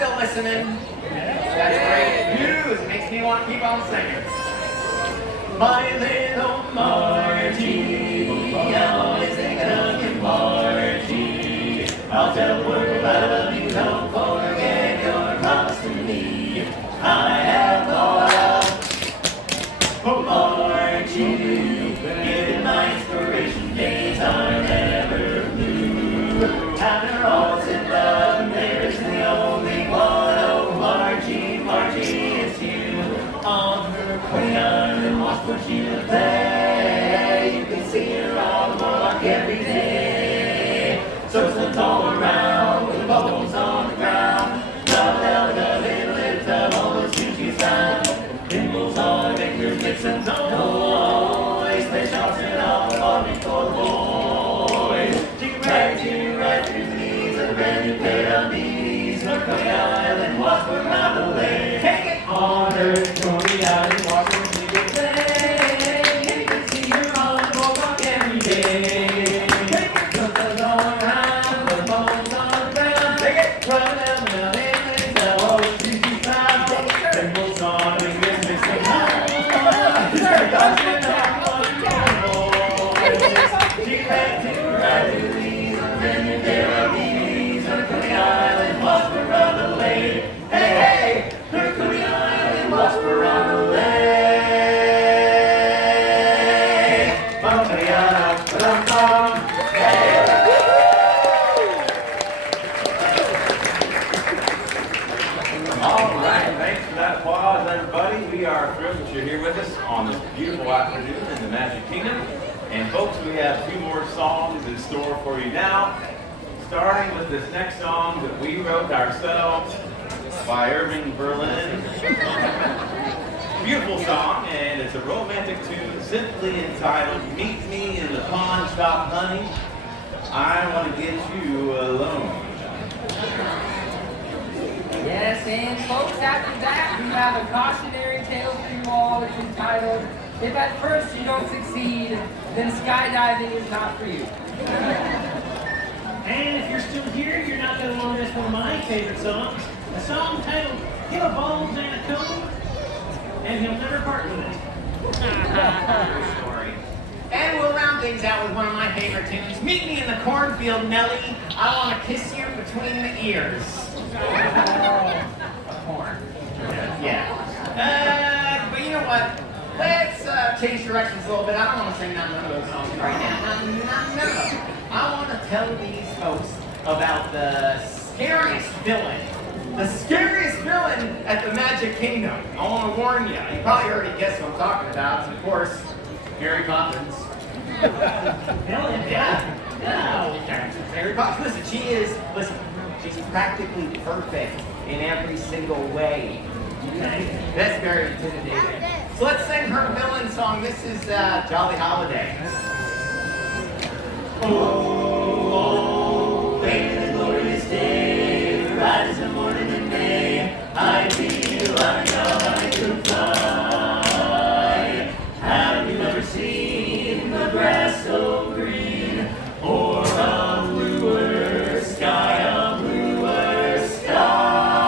still listening? That's great news. It makes me want to keep on singing. My little Margie, I'm always thinking of you, Margie. I'll tell the world I love you, don't forget your promise to me. I have thought of, oh Margie, giving my inspiration days are never blue. Having her always in love, and there's the only one, oh Margie, Margie, it's you. On her queen island, watch what she will play. You can see her on the boardwalk every day. So slips all around, with the bubbles on the ground. Love, little lips of all the shoes she's found. Dimples on her fingers, lips and toys. Play shots and all the for the boys. She rides you right through the knees of a brand new pair of knees. Her queen island, watch her around the lake. Take it on her Coney Island, watch her she will play. You can see her on the boardwalk every day. Just a all around, with bones on the ground. Take it, run down the lane, the whole street she found. Dimples on her fingers, mixing she had to ride to these, and then there are these. Her Coney Island, watch her run the lane. Hey, hey, her Coney Island, watch her run the lane. All right, thanks for that applause, everybody. We are thrilled that you're here with us on this beautiful afternoon in the Magic Kingdom. And folks, we have a few more songs in store for you now, starting with this next song that we wrote ourselves by Irving Berlin. Beautiful song, and it's a romantic tune simply entitled Meet Me in the Pawn Shop, Honey. I want to get you alone. Yes, and folks, after that, we have a cautionary tale for you all. It's entitled, If at First You Don't Succeed, Then Skydiving Is Not For You. And if you're still here, you're not going to want to miss one of my favorite songs. A song titled, Give a Bulb and a Comb, and He'll Never Part With It. Story. And we'll round things out with one of my favorite tunes. Meet me in the cornfield, Nellie. I want to kiss you between the ears. Corn. Yeah. But you know what? Let's change directions a little bit. I don't want to sing none of those songs right now. None of them. I want to tell these folks about the scariest villain. The scariest villain at the Magic Kingdom. I want to warn you. You probably already guessed what I'm talking about. It's, of course, Mary Poppins. Villain? Yeah. No. Mary Poppins. Listen, she's practically perfect in every single way. That's very intimidating. So let's sing her villain song. This is Jolly Holiday. Oh, late in the glorious day, bright as the morning in May, I feel like I could fly. Have you ever seen the grass so green, or a bluer sky, a bluer sky?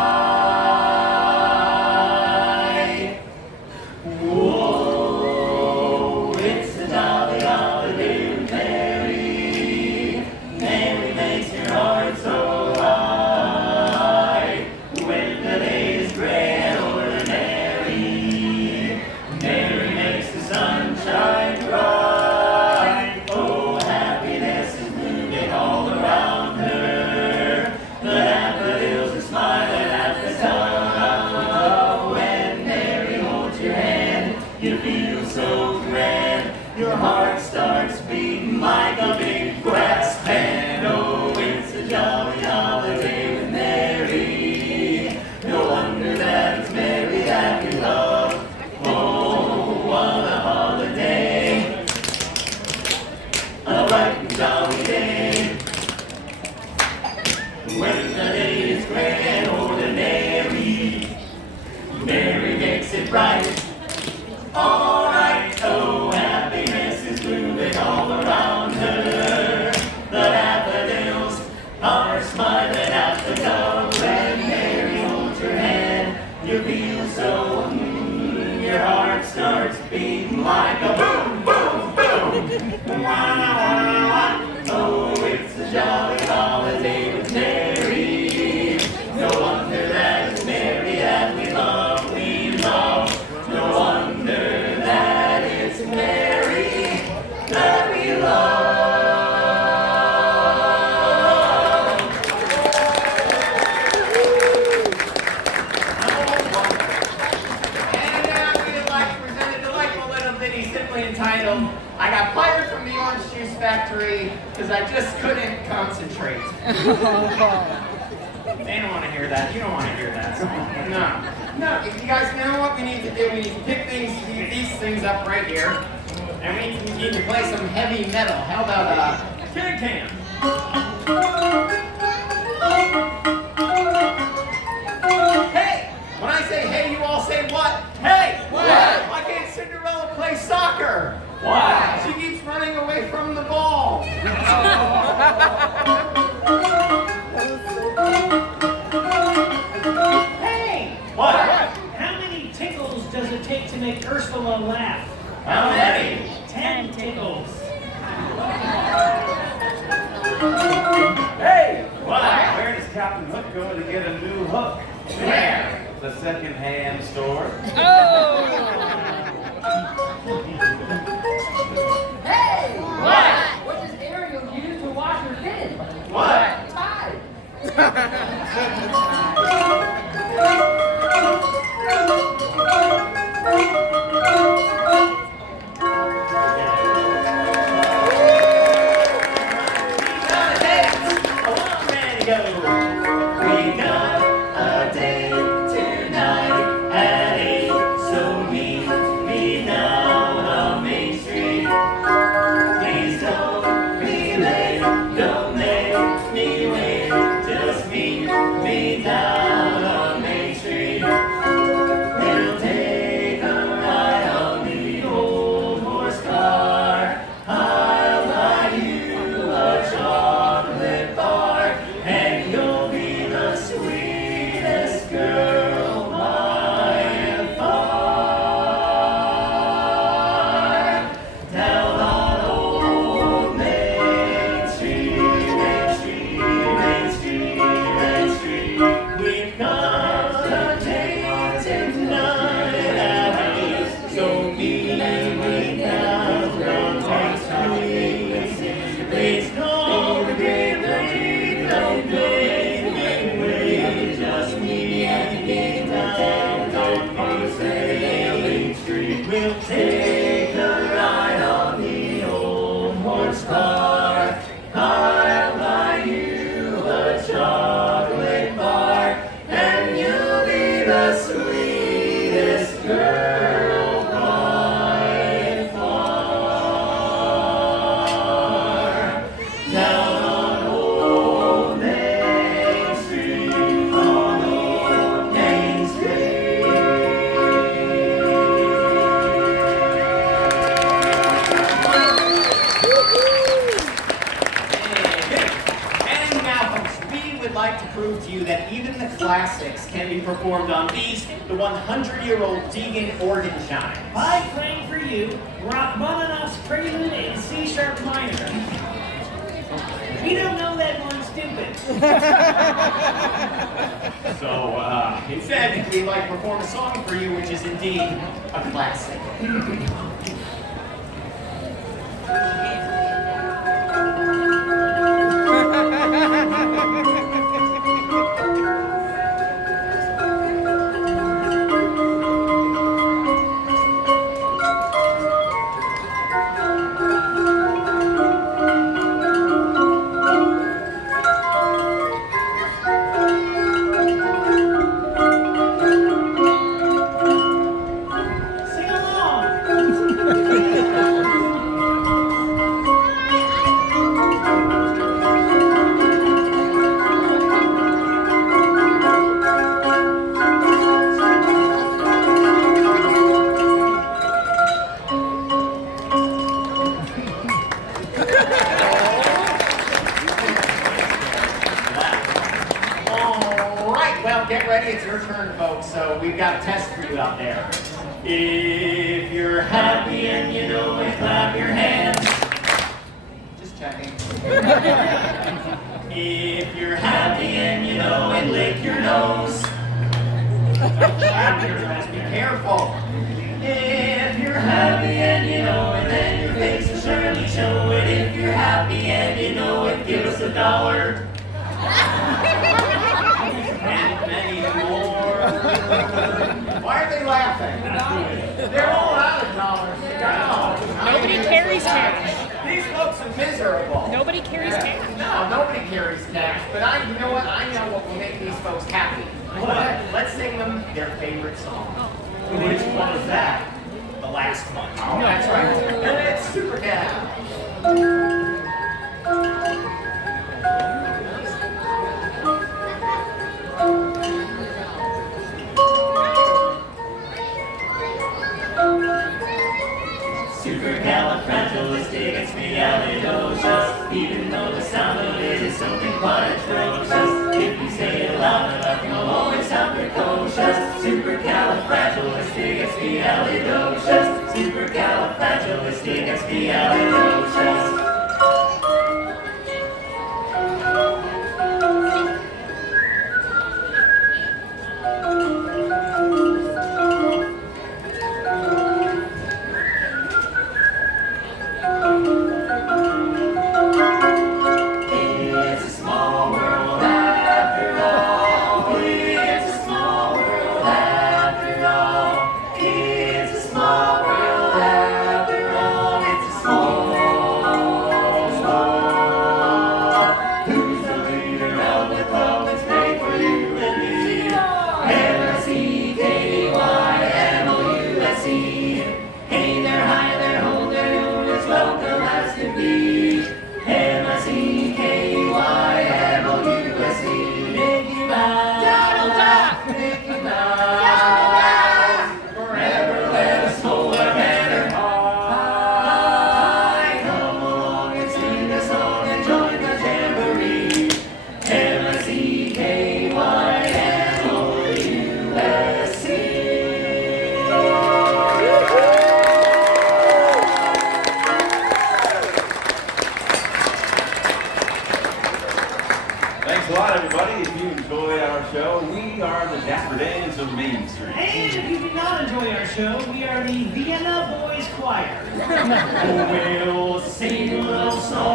Whoa, it's the jolly holiday with Mary. Mary makes your heart so high. When the day is gray and ordinary, Mary makes the sunshine bright. Oh, happiness is moving all around her. The daffodils are smiling at the sun. When Mary holds your hand, you feel so grand. Your heart starts beating like a big brass band. Oh, it's a jolly holiday with Mary. No wonder that it's Mary that you love. Oh, what a holiday. A bright and jolly day. When the day is gray and ordinary, Mary makes it bright. All right, oh, happiness is simply entitled, I Got Fired from the Orange Juice Factory because I just couldn't concentrate. They don't want to hear that. You don't want to hear that song. No, you guys know what we need to do? We need to pick these things up right here. And we need to play some heavy metal. How about Can Can? Hey! When I say hey, you all say what? Hey! What? Why can't Cinderella play soccer? Why? She keeps running away from the ball. Hey! What? How many tickles does it take to make Ursula laugh? How many? 10 tickles. Hey! What? Where does Captain Hook go to get a new hook? Where? The second-hand store. Hey! What? What does Ariel use to wash her fin? What? Tide. We'll take a ride on the old horse car. I'll buy you a chocolate bar, and you'll be the sweetest girl by far. Down on Old Main Street, on Old Main Street. And now, folks, we would like to prove to you that even the classics can be performed on these, the 100-year-old Deegan organ chimes. I claim for you Rachmaninoff's Prelude in C-sharp minor. You don't know that one, stupid. So, instead, we'd like to perform a song for you, which is indeed a classic. Sing along. All right, well, get ready. It's your turn, folks. So we've got a test for you out there. If you're happy and you know it, clap your hands. Just checking. If you're happy and you know it, lick your nose. Clap your nose. Be careful. If you're happy and you know it, then your face will surely show it. If you're happy and you know it, give us $1. And many more. Why are they laughing? They're all out of dollars. carries cash. These folks are miserable. Nobody carries cash. No, nobody carries cash. But you know what? I know what will make these folks happy. Let's sing them their favorite song. Which one is that? The last one. Oh, that's right. And it's Super Gal. Supercalifragilisticexpialidocious. Even though the sound of it is something quite atrocious, if you say it loud enough, you'll always sound precocious. Supercalifragilisticexpialidocious. Supercalifragilisticexpialidocious. Thanks a lot, everybody. If you enjoyed our show, we are the Dapper Dans of Main Street. And if you did not enjoy our show, we are the Vienna Boys Choir. We'll sing a little song.